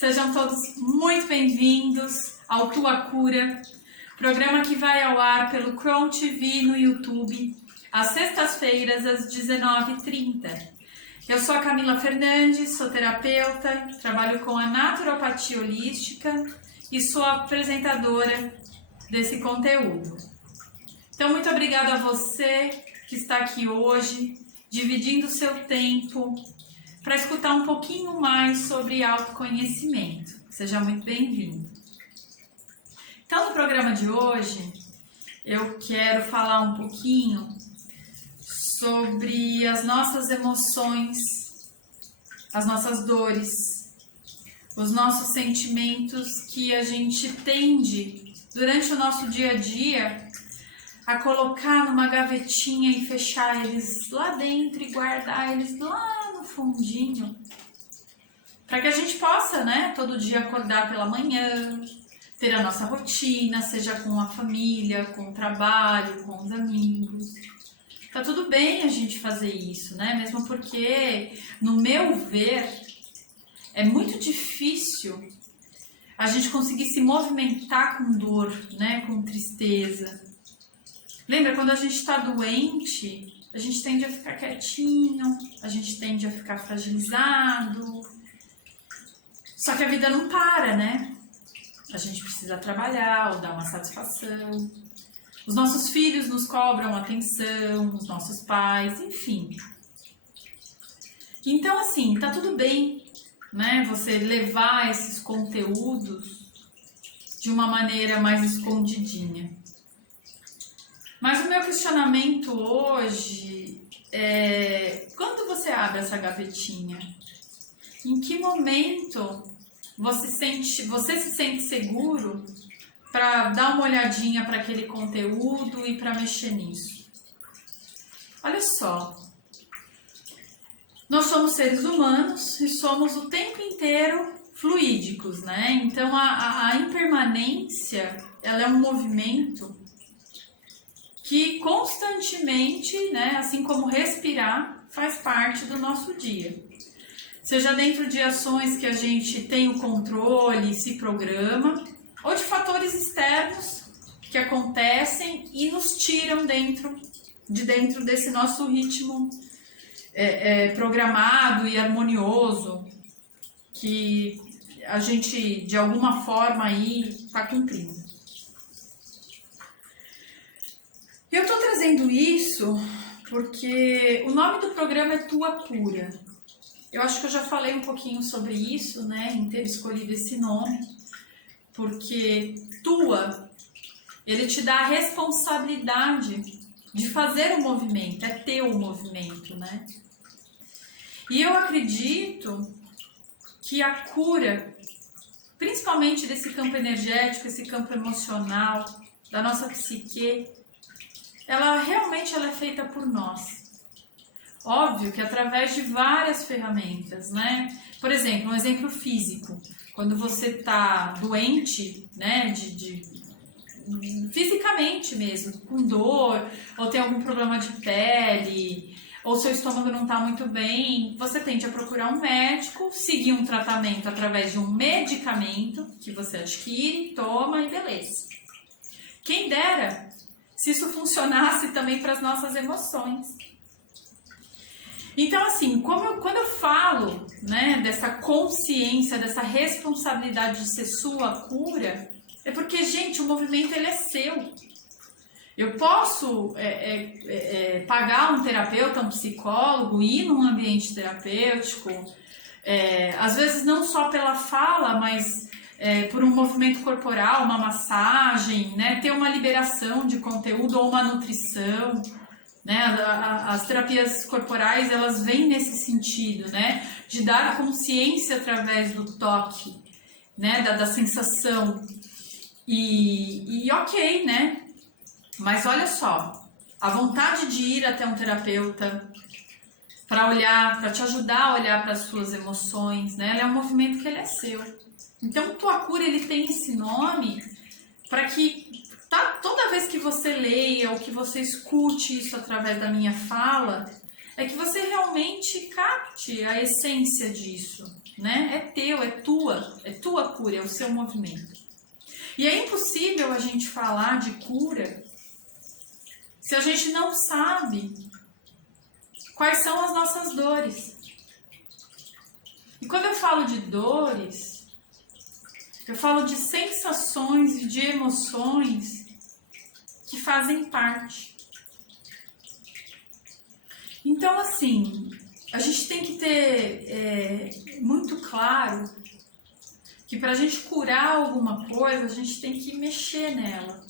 Sejam todos muito bem-vindos ao Tua Cura, programa que vai ao ar pelo Crown TV no YouTube, às sextas-feiras, às 19h30. Eu sou a Camila Fernandes, sou terapeuta, trabalho com a naturopatia holística e sou a apresentadora desse conteúdo. Então, muito obrigada a você que está aqui hoje, dividindo o seu tempo para escutar um pouquinho mais sobre autoconhecimento. Seja muito bem-vindo. Então, no programa de hoje, eu quero falar um pouquinho sobre as nossas emoções, as nossas dores, os nossos sentimentos que a gente tende, durante o nosso dia a dia, a colocar numa gavetinha e fechar eles lá dentro e guardar eles lá no fundinho, para que a gente possa, todo dia acordar pela manhã, ter a nossa rotina, seja com a família, com o trabalho, com os amigos. Tá tudo bem a gente fazer isso, mesmo porque, no meu ver, é muito difícil a gente conseguir se movimentar com dor, com tristeza. Lembra, quando a gente está doente, a gente tende a ficar quietinho, a gente tende a ficar fragilizado. Só que a vida não para, A gente precisa trabalhar ou dar uma satisfação. Os nossos filhos nos cobram atenção, os nossos pais, enfim. Então, assim, tá tudo bem, você levar esses conteúdos de uma maneira mais escondidinha. Mas o meu questionamento hoje é: quando você abre essa gavetinha, em que momento você se sente seguro para dar uma olhadinha para aquele conteúdo e para mexer nisso? Olha só, nós somos seres humanos e somos o tempo inteiro fluídicos, Então a impermanência, ela é um movimento que constantemente, assim como respirar, faz parte do nosso dia. Seja dentro de ações que a gente tem o controle, se programa, ou de fatores externos que acontecem e nos tiram de dentro desse nosso ritmo programado e harmonioso que a gente, de alguma forma, aí está cumprindo. Eu estou trazendo isso porque o nome do programa é Tua Cura. Eu acho que eu já falei um pouquinho sobre isso, em ter escolhido esse nome, porque tua, ele te dá a responsabilidade de fazer o movimento, é teu o movimento, E eu acredito que a cura, principalmente desse campo energético, esse campo emocional, da nossa psique, ela realmente é feita por nós. Óbvio que através de várias ferramentas, Por exemplo, um exemplo físico. Quando você está doente, fisicamente mesmo, com dor, ou tem algum problema de pele, ou seu estômago não está muito bem, você tende a procurar um médico, seguir um tratamento através de um medicamento que você adquire, toma e beleza. Quem dera se isso funcionasse também para as nossas emoções. Então, assim, quando eu falo, dessa consciência, dessa responsabilidade de ser sua cura, é porque, gente, o movimento ele é seu. Eu posso pagar um terapeuta, um psicólogo, ir num ambiente terapêutico, às vezes não só pela fala, mas por um movimento corporal, uma massagem, ter uma liberação de conteúdo ou uma nutrição. As terapias corporais, elas vêm nesse sentido, de dar consciência através do toque, da sensação. E ok, Mas olha só, a vontade de ir até um terapeuta para olhar, para te ajudar a olhar para as suas emoções, ela é um movimento que ele é seu. Então, Tua Cura, ele tem esse nome para que toda vez que você leia ou que você escute isso através da minha fala, é que você realmente capte a essência disso, né? É teu, é tua cura, é o seu movimento. E é impossível a gente falar de cura se a gente não sabe quais são as nossas dores. E quando eu falo de dores, eu falo de sensações e de emoções que fazem parte. Então, assim, a gente tem que ter muito claro que para a gente curar alguma coisa, a gente tem que mexer nela.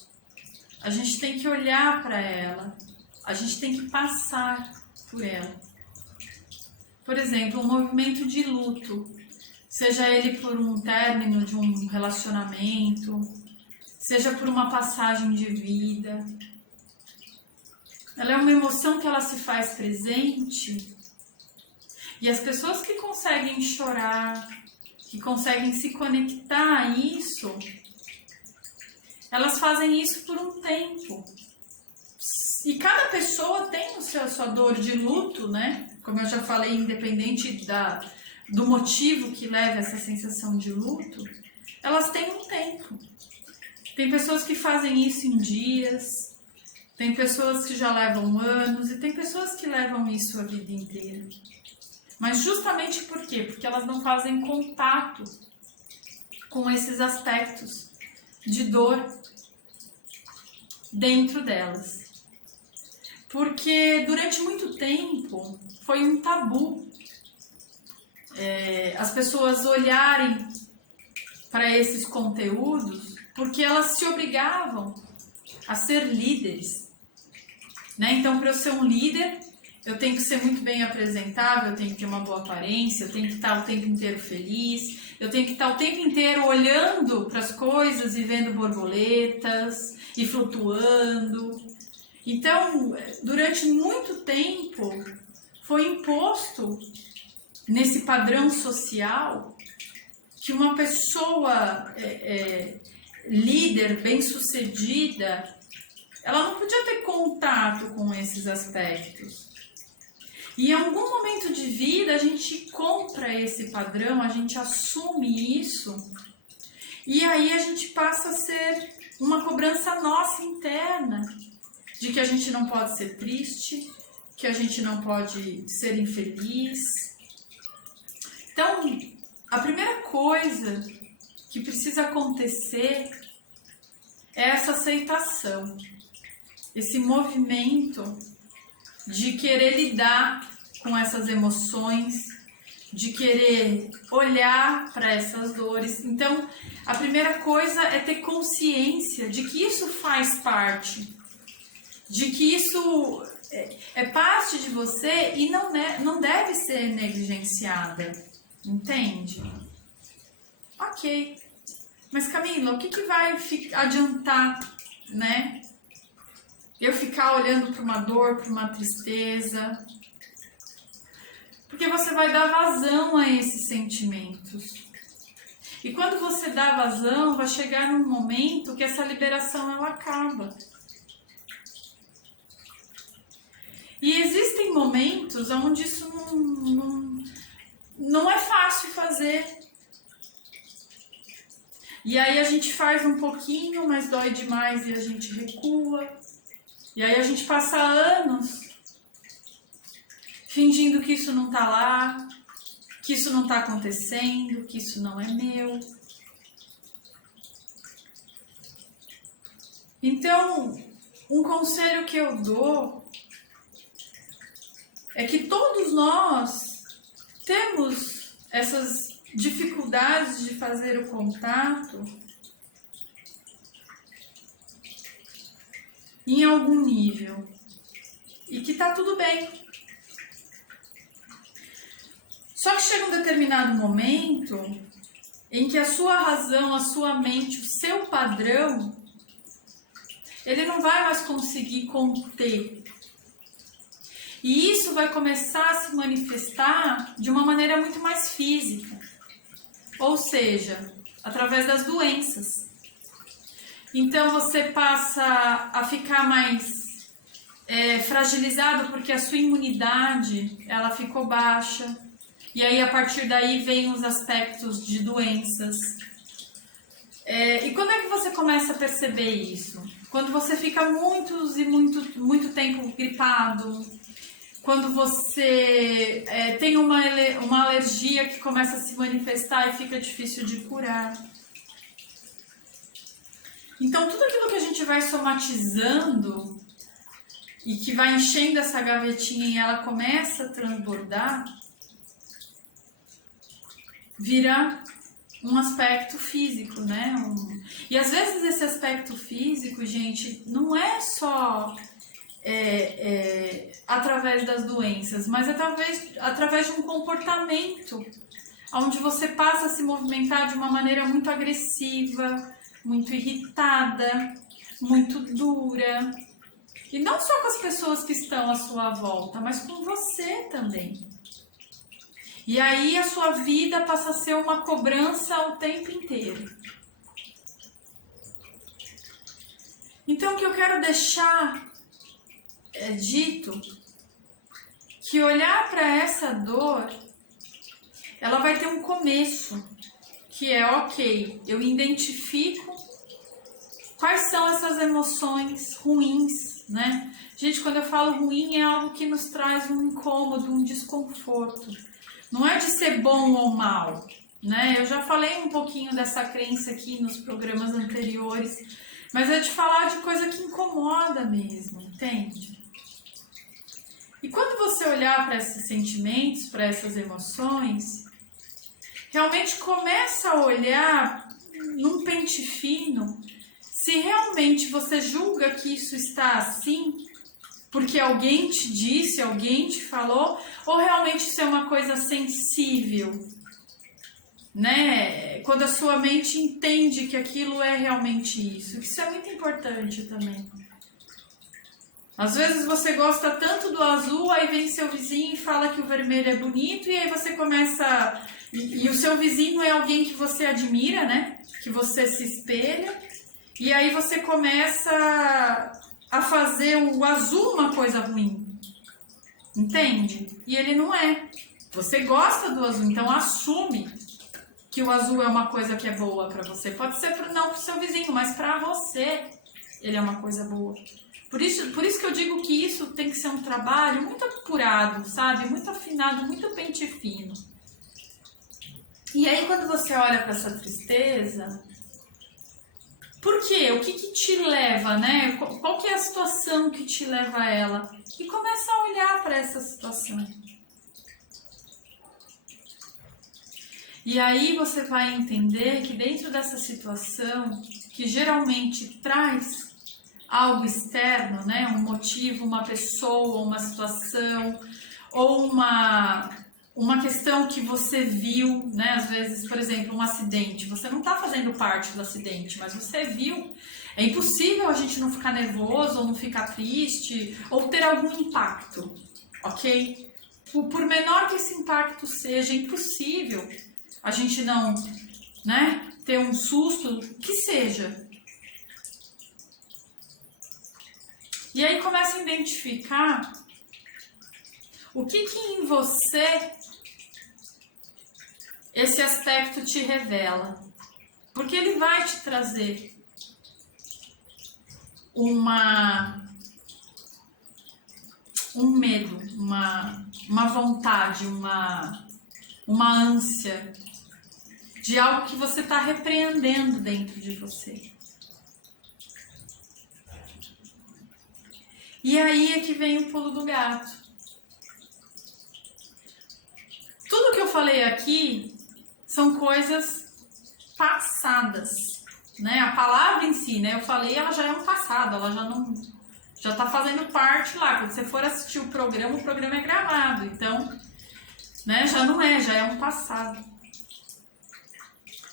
A gente tem que olhar para ela. A gente tem que passar por ela. Por exemplo, um movimento de luto, seja ele por um término de um relacionamento, seja por uma passagem de vida. Ela é uma emoção que ela se faz presente e as pessoas que conseguem chorar, que conseguem se conectar a isso, elas fazem isso por um tempo. E cada pessoa tem a sua dor de luto, né? Como eu já falei, independente do motivo que leva a essa sensação de luto, elas têm um tempo. Tem pessoas que fazem isso em dias, tem pessoas que já levam anos e tem pessoas que levam isso a vida inteira. Mas justamente por quê? Porque elas não fazem contato com esses aspectos de dor dentro delas. Porque durante muito tempo foi um tabu as pessoas olharem para esses conteúdos porque elas se obrigavam a ser líderes, né? Então, para eu ser um líder, eu tenho que ser muito bem apresentável, eu tenho que ter uma boa aparência, eu tenho que estar o tempo inteiro feliz, eu tenho que estar o tempo inteiro olhando para as coisas e vendo borboletas e flutuando. Então, durante muito tempo, foi imposto nesse padrão social que uma pessoa líder, bem-sucedida, ela não podia ter contato com esses aspectos. E em algum momento de vida a gente compra esse padrão, a gente assume isso, e aí a gente passa a ser uma cobrança nossa interna, de que a gente não pode ser triste, que a gente não pode ser infeliz. Então, a primeira coisa que precisa acontecer é essa aceitação, esse movimento de querer lidar com essas emoções, de querer olhar para essas dores. Então, a primeira coisa é ter consciência de que isso faz parte, de que isso é parte de você e não deve ser negligenciada, entende? Ok, mas Camila, o que vai adiantar, né? Eu ficar olhando para uma dor, para uma tristeza, porque você vai dar vazão a esses sentimentos. E quando você dá vazão, vai chegar num momento que essa liberação ela acaba. E existem momentos onde isso não é fácil fazer. E aí a gente faz um pouquinho, mas dói demais e a gente recua. E aí a gente passa anos fingindo que isso não tá lá, que isso não tá acontecendo, que isso não é meu. Então, um conselho que eu dou é que todos nós temos essas dificuldades de fazer o contato em algum nível e que tá tudo bem. Só que chega um determinado momento em que a sua razão, a sua mente, o seu padrão, ele não vai mais conseguir conter. E isso vai começar a se manifestar de uma maneira muito mais física. Ou seja, através das doenças. Então você passa a ficar mais fragilizado porque a sua imunidade ela ficou baixa. E aí, a partir daí, vem os aspectos de doenças. E quando é que você começa a perceber isso? Quando você fica muito tempo gripado, quando você tem uma alergia que começa a se manifestar e fica difícil de curar. Então, tudo aquilo que a gente vai somatizando e que vai enchendo essa gavetinha e ela começa a transbordar, vira um aspecto físico, né? E às vezes esse aspecto físico, gente, não é só através das doenças, mas através de um comportamento onde você passa a se movimentar de uma maneira muito agressiva, muito irritada, muito dura. E não só com as pessoas que estão à sua volta, mas com você também. E aí a sua vida passa a ser uma cobrança o tempo inteiro. Então o que eu quero deixar dito, que olhar para essa dor, ela vai ter um começo, que é ok, eu identifico quais são essas emoções ruins, né? Gente, quando eu falo ruim é algo que nos traz um incômodo, um desconforto. Não é de ser bom ou mal, né? Eu já falei um pouquinho dessa crença aqui nos programas anteriores, mas é de falar de coisa que incomoda mesmo, entende? E quando você olhar para esses sentimentos, para essas emoções, realmente começa a olhar num pente fino se realmente você julga que isso está assim porque alguém te disse, alguém te falou, ou realmente isso é uma coisa sensível, né? Quando a sua mente entende que aquilo é realmente isso. Isso é muito importante também. Às vezes você gosta tanto do azul, aí vem seu vizinho e fala que o vermelho é bonito, e aí você começa... E o seu vizinho é alguém que você admira, né? Que você se espelha, e aí você começa a fazer o azul uma coisa ruim, entende? E ele não é. Você gosta do azul, então assume que o azul é uma coisa que é boa para você. Pode ser não para o seu vizinho, mas para você ele é uma coisa boa. Por isso que eu digo que isso tem que ser um trabalho muito apurado, sabe? Muito afinado, muito pente fino. E aí quando você olha para essa tristeza... Por quê? O que te leva, né? Qual que é a situação que te leva a ela? E começa a olhar para essa situação. E aí você vai entender que dentro dessa situação, que geralmente traz algo externo, né? Um motivo, uma pessoa, uma situação, ou uma questão que você viu, né? Às vezes, por exemplo, um acidente. Você não está fazendo parte do acidente, mas você viu. É impossível a gente não ficar nervoso, ou não ficar triste, ou ter algum impacto, ok? Por menor que esse impacto seja, é impossível a gente não, né? Ter um susto, que seja. E aí começa a identificar o que em você esse aspecto te revela. Porque ele vai te trazer um medo, uma vontade, uma ânsia de algo que você está repreendendo dentro de você. E aí é que vem o pulo do gato. Tudo que eu falei aqui são coisas passadas, né? A palavra em si, né? Eu falei, ela já é um passado, ela já tá fazendo parte lá. Quando você for assistir o programa é gravado, então, né? Já não é, já é um passado.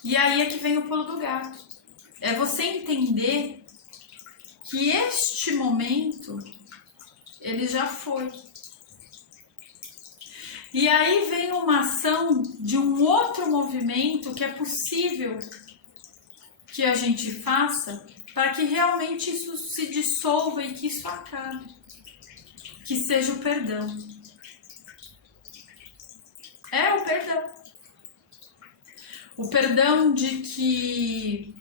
E aí é que vem o pulo do gato. É você entender que este momento, ele já foi. E aí vem uma ação de um outro movimento que é possível que a gente faça para que realmente isso se dissolva e que isso acabe. Que seja o perdão. É o perdão. O perdão de que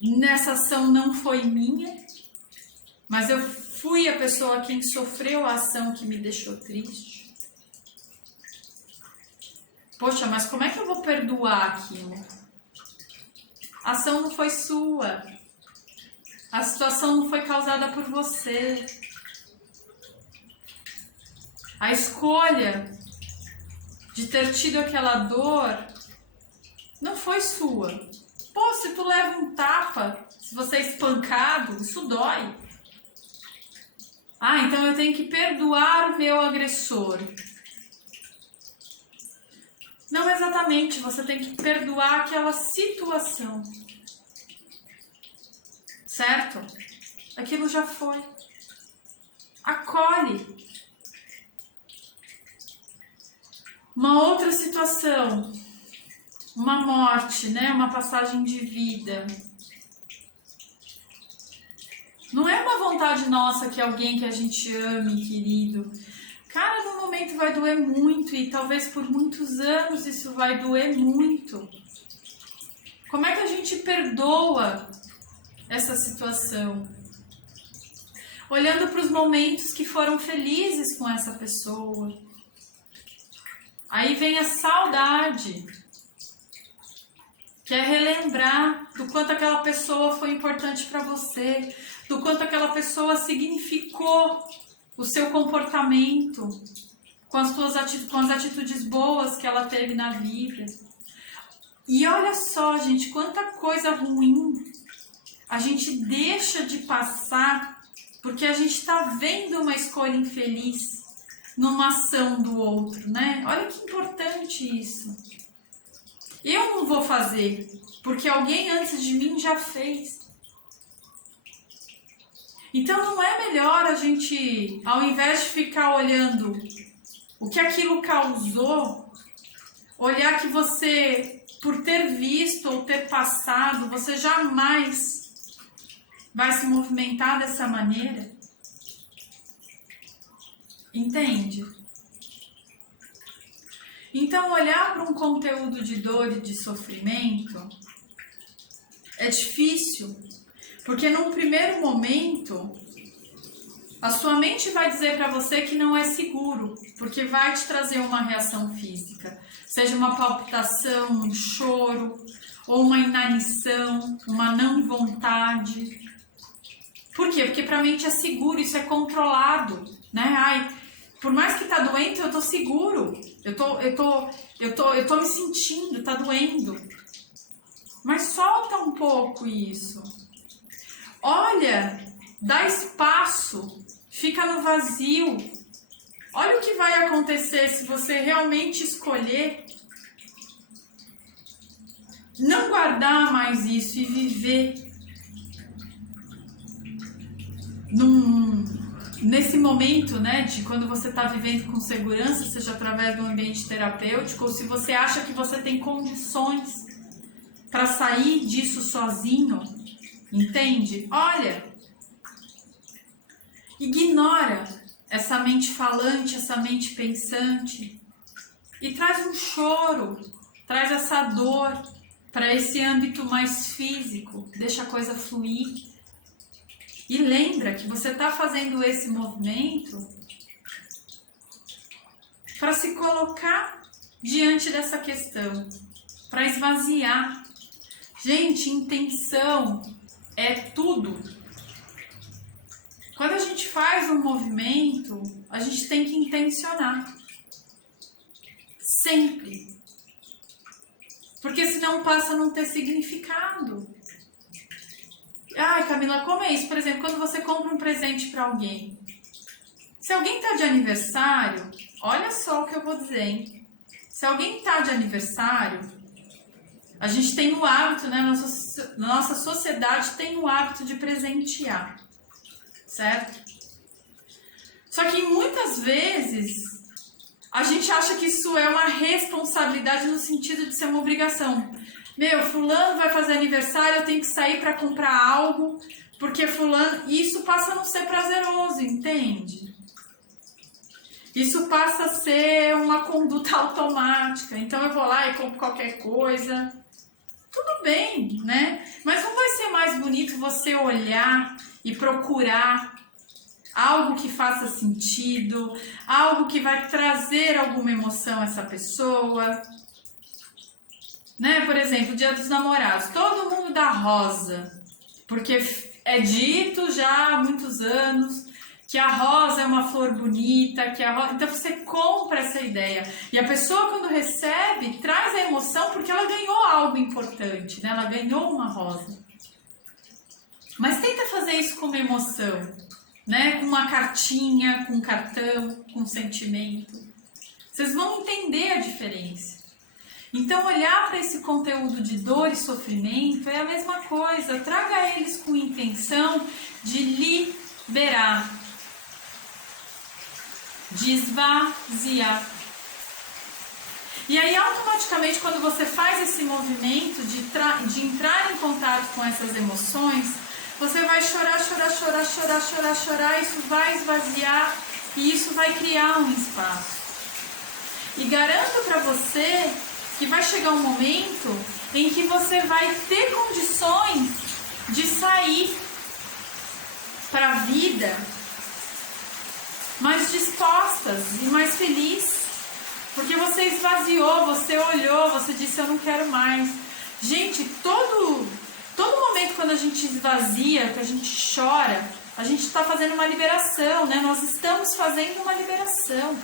nessa ação não foi minha, mas eu fui a pessoa quem sofreu a ação que me deixou triste. Poxa, mas como é que eu vou perdoar aquilo? A ação não foi sua. A situação não foi causada por você. A escolha de ter tido aquela dor não foi sua. Pô, se tu leva um tapa, se você é espancado, isso dói. Ah, então eu tenho que perdoar o meu agressor. Não exatamente, você tem que perdoar aquela situação. Certo? Aquilo já foi. Acolhe. Uma outra situação, uma morte, né? Uma passagem de vida. Não é uma vontade nossa que alguém que a gente ame, querido. Cara, no momento vai doer muito e talvez por muitos anos isso vai doer muito. Como é que a gente perdoa essa situação? Olhando para os momentos que foram felizes com essa pessoa. Aí vem a saudade, que é relembrar do quanto aquela pessoa foi importante para você, do quanto aquela pessoa significou o seu comportamento, com as atitudes boas que ela teve na vida. E olha só, gente, quanta coisa ruim a gente deixa de passar porque a gente está vendo uma escolha infeliz numa ação do outro, né? Olha que importante isso. Eu não vou fazer, porque alguém antes de mim já fez. Então não é melhor a gente, ao invés de ficar olhando o que aquilo causou, olhar que você, por ter visto ou ter passado, você jamais vai se movimentar dessa maneira? Entende? Então, olhar para um conteúdo de dor e de sofrimento é difícil, porque num primeiro momento, a sua mente vai dizer para você que não é seguro, porque vai te trazer uma reação física, seja uma palpitação, um choro, ou uma inanição, uma não vontade. Por quê? Porque para a mente é seguro, isso é controlado, né? Ai, por mais que tá doendo, eu tô seguro. Eu tô me sentindo, tá doendo. Mas solta um pouco isso. Olha, dá espaço, fica no vazio. Olha o que vai acontecer se você realmente escolher não guardar mais isso e viver nesse momento, né, de quando você está vivendo com segurança, seja através do ambiente terapêutico, ou se você acha que você tem condições para sair disso sozinho, entende? Olha, ignora essa mente falante, essa mente pensante e traz um choro, traz essa dor para esse âmbito mais físico, deixa a coisa fluir. E lembra que você está fazendo esse movimento para se colocar diante dessa questão, para esvaziar. Gente, intenção é tudo. Quando a gente faz um movimento, a gente tem que intencionar. Sempre. Porque senão passa a não ter significado. Ai, Camila, como é isso? Por exemplo, quando você compra um presente para alguém. Se alguém está de aniversário, olha só o que eu vou dizer, hein? Se alguém está de aniversário, a gente tem o hábito, né? Nossa sociedade tem o hábito de presentear, certo? Só que muitas vezes a gente acha que isso é uma responsabilidade no sentido de ser uma obrigação. Meu, fulano vai fazer aniversário, eu tenho que sair para comprar algo, porque fulano... Isso passa a não ser prazeroso, entende? isso passa a ser uma conduta automática. Então eu vou lá e compro qualquer coisa. Tudo bem, né? Mas não vai ser mais bonito você olhar e procurar algo que faça sentido, algo que vai trazer alguma emoção a essa pessoa, né? Por exemplo, Dia dos Namorados, todo mundo dá rosa, porque é dito já há muitos anos que a rosa é uma flor bonita, que a rosa... Então você compra essa ideia. E a pessoa, quando recebe, traz a emoção porque ela ganhou algo importante, né? Ela ganhou uma rosa. Mas tenta fazer isso com uma emoção, né? Com uma cartinha, com um cartão, com um sentimento. Vocês vão entender a diferença. Então, olhar para esse conteúdo de dor e sofrimento é a mesma coisa. Traga eles com intenção de liberar, de esvaziar. E aí, automaticamente, quando você faz esse movimento de entrar em contato com essas emoções, você vai chorar, isso vai esvaziar e isso vai criar um espaço. E garanto para você que vai chegar um momento em que você vai ter condições de sair para a vida mais dispostas e mais feliz, porque você esvaziou, você olhou, você disse eu não quero mais. Gente, todo momento quando a gente esvazia, que a gente chora, a gente está fazendo uma liberação, né? Nós estamos fazendo uma liberação.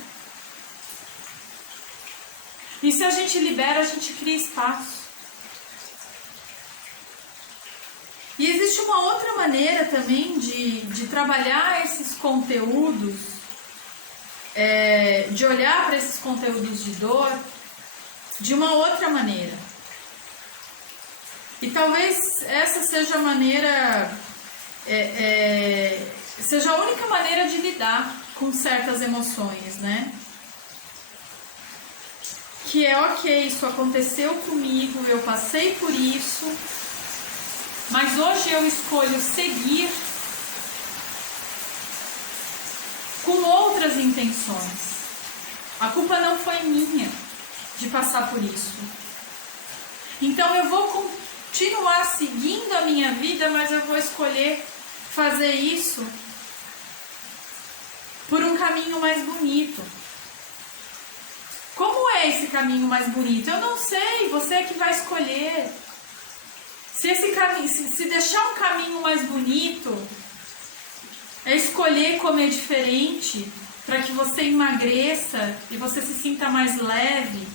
E se a gente libera, a gente cria espaço. E existe uma outra maneira também de trabalhar esses conteúdos, de olhar para esses conteúdos de dor de uma outra maneira. E talvez essa seja a maneira, seja a única maneira de lidar com certas emoções, né? Que é ok, isso aconteceu comigo, eu passei por isso, mas hoje eu escolho seguir com outras intenções. A culpa não foi minha de passar por isso. Então eu vou continuar seguindo a minha vida, mas eu vou escolher fazer isso por um caminho mais bonito. Como é esse caminho mais bonito? Eu não sei, você é que vai escolher. Se esse caminho, se deixar um caminho mais bonito, é escolher comer diferente para que você emagreça e você se sinta mais leve.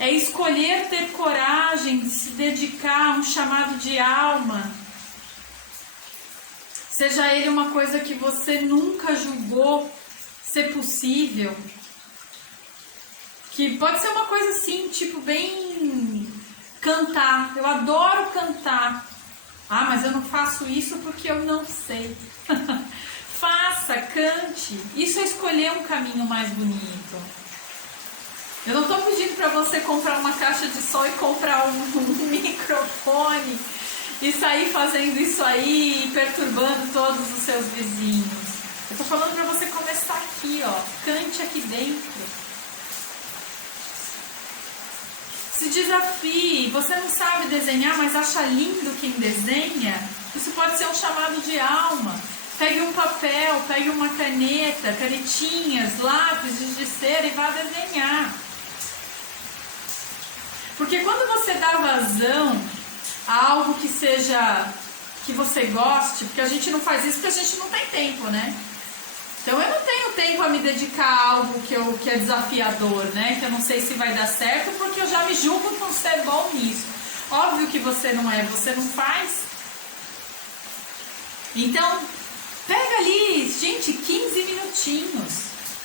É escolher ter coragem de se dedicar a um chamado de alma. Seja ele uma coisa que você nunca julgou ser possível. Que pode ser uma coisa assim, tipo bem cantar. Eu adoro cantar. Ah, mas eu não faço isso porque eu não sei. Faça, cante. Isso é escolher um caminho mais bonito. Eu não estou pedindo para você comprar uma caixa de som e comprar um microfone e sair fazendo isso aí e perturbando todos os seus vizinhos. Eu estou falando para você começar aqui, ó. Cante aqui dentro. Se desafie. Você não sabe desenhar, mas acha lindo quem desenha? Isso pode ser um chamado de alma. Pegue um papel, pegue uma caneta, canetinhas, lápis de cera e vá desenhar. Porque quando você dá vazão a algo que seja, que você goste, porque a gente não faz isso porque a gente não tem tempo, né? Então eu não tenho tempo a me dedicar a algo que é desafiador, né? Que eu não sei se vai dar certo, porque eu já me julgo por ser bom nisso. Óbvio que você não é, você não faz. Então, pega ali, gente, 15 minutinhos.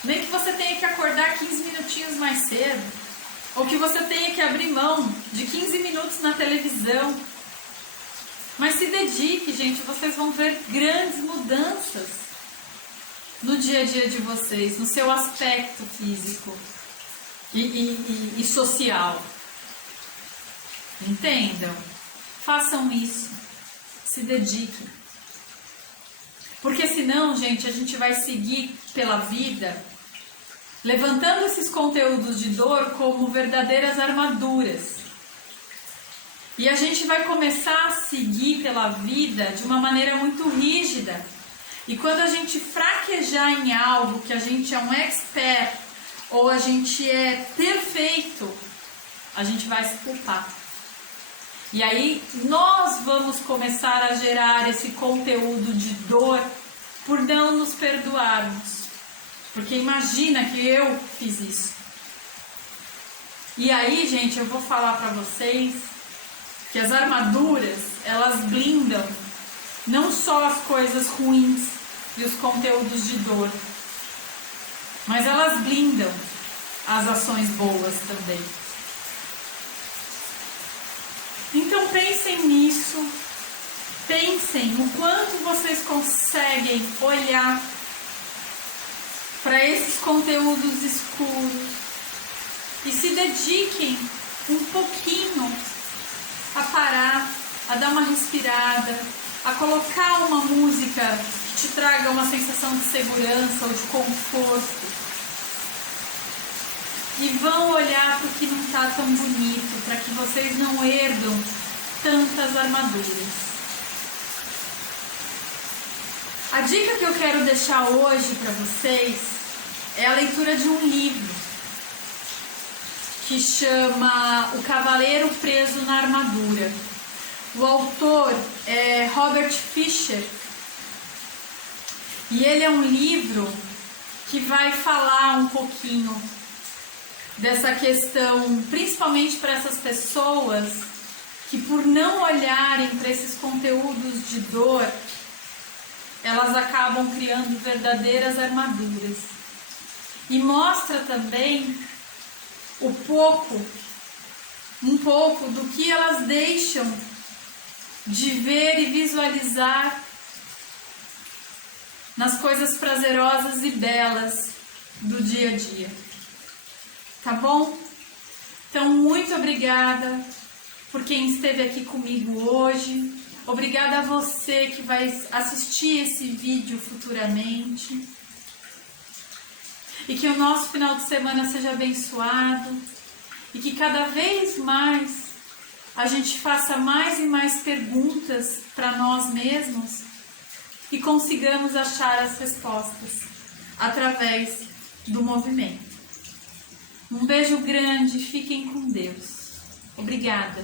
Nem que você tenha que acordar 15 minutinhos mais cedo. Ou que você tenha que abrir mão de 15 minutos na televisão. Mas se dedique, gente, vocês vão ver grandes mudanças no dia a dia de vocês, no seu aspecto físico e social. Entendam? Façam isso. Se dediquem. Porque senão, gente, a gente vai seguir pela vida levantando esses conteúdos de dor como verdadeiras armaduras. E a gente vai começar a seguir pela vida de uma maneira muito rígida. E quando a gente fraquejar em algo, que a gente é um expert ou a gente é perfeito, a gente vai se culpar. E aí nós vamos começar a gerar esse conteúdo de dor por não nos perdoarmos. Porque imagina que eu fiz isso. E aí, gente, eu vou falar para vocês que as armaduras, elas blindam não só as coisas ruins e os conteúdos de dor, mas elas blindam as ações boas também. Então pensem nisso, pensem o quanto vocês conseguem olhar para esses conteúdos escuros e se dediquem um pouquinho a parar, a dar uma respirada, a colocar uma música que te traga uma sensação de segurança ou de conforto. E vão olhar para o que não está tão bonito, para que vocês não herdam tantas armaduras. A dica que eu quero deixar hoje para vocês é a leitura de um livro que chama O Cavaleiro Preso na Armadura. O autor é Robert Fisher e ele é um livro que vai falar um pouquinho dessa questão, principalmente para essas pessoas que, por não olharem para esses conteúdos de dor, elas acabam criando verdadeiras armaduras. E mostra também um pouco do que elas deixam de ver e visualizar nas coisas prazerosas e belas do dia a dia. Tá bom? Então, muito obrigada por quem esteve aqui comigo hoje. Obrigada a você que vai assistir esse vídeo futuramente. E que o nosso final de semana seja abençoado. E que cada vez mais a gente faça mais e mais perguntas para nós mesmos e consigamos achar as respostas através do movimento. Um beijo grande, fiquem com Deus. Obrigada.